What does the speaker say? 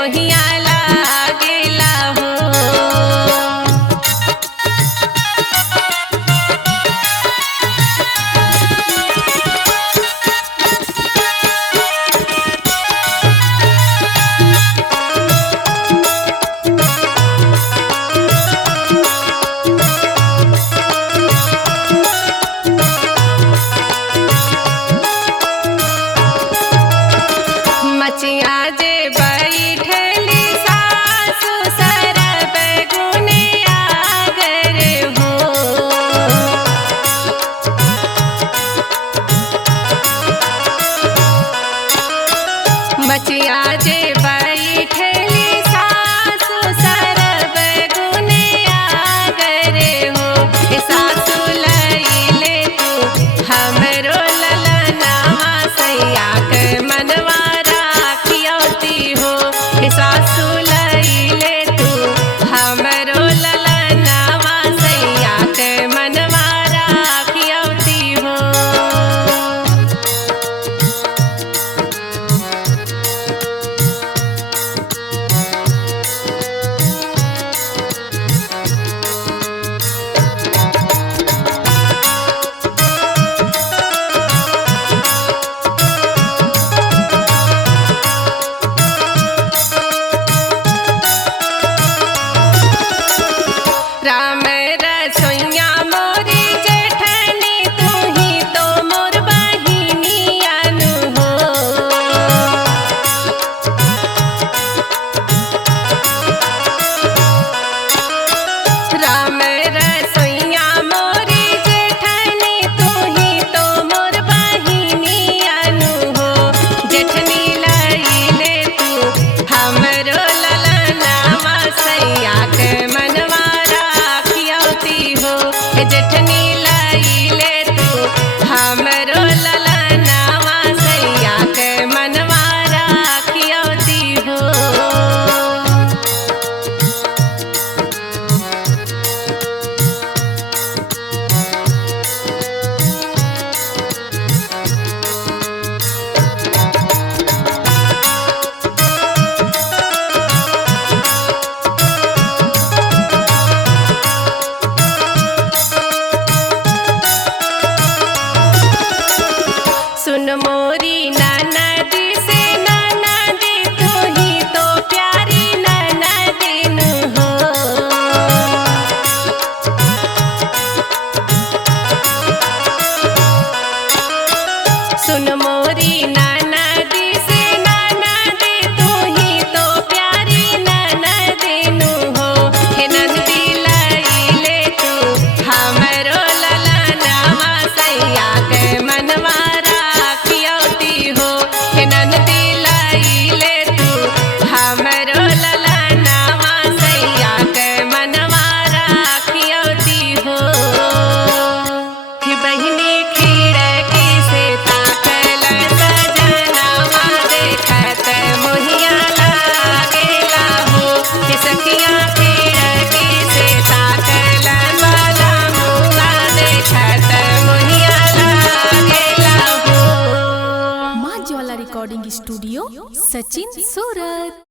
मोहिया लागेला हो। मचिया जे बैठली सासु सरब गुने आगर हो। मचिया जे बैठली सासु सरब गुने आगर हो। सासु लैले तू हमरो ललनावा सैया के मनवा सासु लैले तू हमरो ललनावा सैया के मनवा राखियौती हो। राम रसोइया मोरी जेठनी तू ही तो मोर बहिनियानु हो। राम रसोइया मोरी जेठनी तू ही तो मोर बहिनियानु हो। जेठनी लैले तू हमरो ललनावा सैया के मनवा हो। जेठनी लैले तू हमरो ललनावा सैया के मनवा राखियौती हो। सुन मोरी ननदी से ननदी तू ही तो प्यारी ननदीन हो। सुन मोरी ननदी से ननदी तू ही तो प्यारी ननदीन हो। हे ननदी लैले तू हमरो ललनावा सैया के मनवा हो। हे ननदी लैले तू हमरो ललनावा सैया के मनवा राखियौती हो। बहिनी खिड़की से ताकल सजनावा देखत मोहिया लागेला हो। सखिया खिड़की से ताकल वाला मुआ देखत मोहिया लागेला हो। माँ ज्वाला रिकॉर्डिंग स्टूडियो सचिन सूरत।